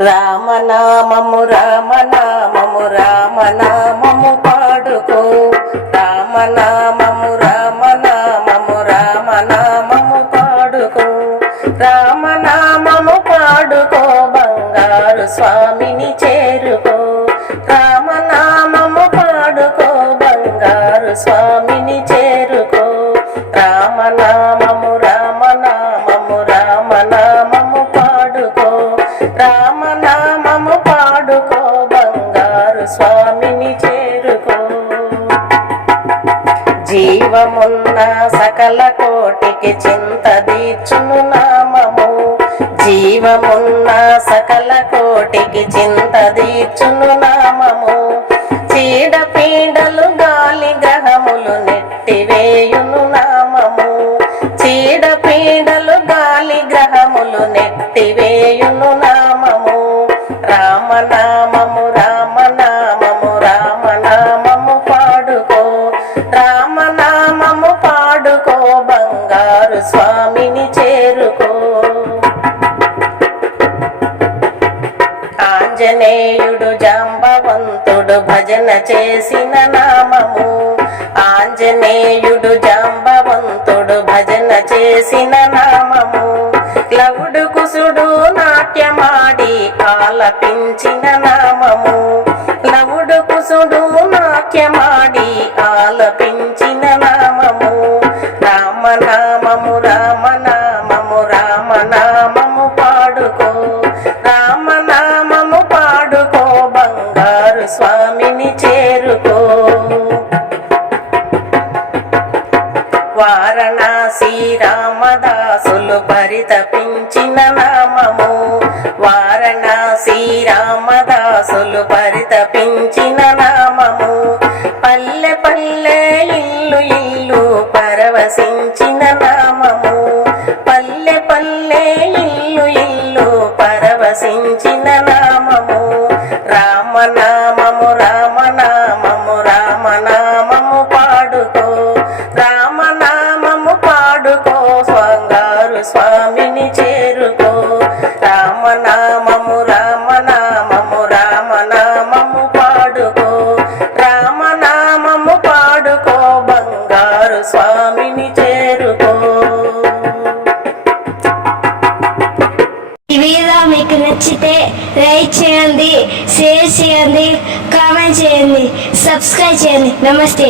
రామనామము రామనామము రామనామము పాడుకో, రామనామము రామనామము రామనామము పాడుకో, రామనామము పాడుకో బంగారు స్వామిని చేరుకో, రామనామము పాడుకో బంగారు స్వామిని చేరుకో, రామనామము రామనామము రామనామము పాడుకో, రామనామము పాడుకో బంగారు స్వామిని చేరుకో. జీవమున్న సకల కోటికి చింత దీర్చును నామము, జీవమున్న సకల కోటికి చింత దీర్చును నామము, చీడ పీడలు గాలి గ్రహములు నెట్టివేయును నామము, చీడ పీడలు గాలి గ్రహములు నెట్టివేయును నామము, రామనామము రామనామము రామనామము పాడుకో, రామనామము పాడుకో బంగారు స్వామిని చేరుకో. ఆంజనేయుడు జాంబవంతుడు భజన చేసిన నామము, ఆంజనేయుడు జాంబవంతుడు భజన చేసిన నామము, లవుడు కుసుడు నాట్యమాడి ఆలపించిన నామము, లవుడు కుసుడు నాట్యమాడి ఆలపించిన నామము, రామనామము రామనామము రామనామము పాడుకో, రామనామము పాడుకో బంగారు స్వామిని చేరుకో. వారణాసి రామదాసులు పరితపించిన నామము, వారణాసి రామదాసులు పరితపించిన నామము, పల్లె పల్లె ఇల్లు ఇల్లు పరవశించిన నామము, పల్లె పల్లె ఇల్లు ఇల్లు పరవశించిన నామము, రామనామము రామనామము రామనామము పాడుకో, రామనామము పాడుకో బంగారు స్వామిని చేరుకో, రామనామము రామనామము రామనామము పాడుకో, రామనామము పాడుకో బంగారు స్వామిని చేరుకో. ఈ వీడియో మీకు నచ్చితే లైక్ చేయండి, షేర్ చేయండి, కామెంట్ చేయండి, సబ్స్క్రైబ్ చేయండి. నమస్తే.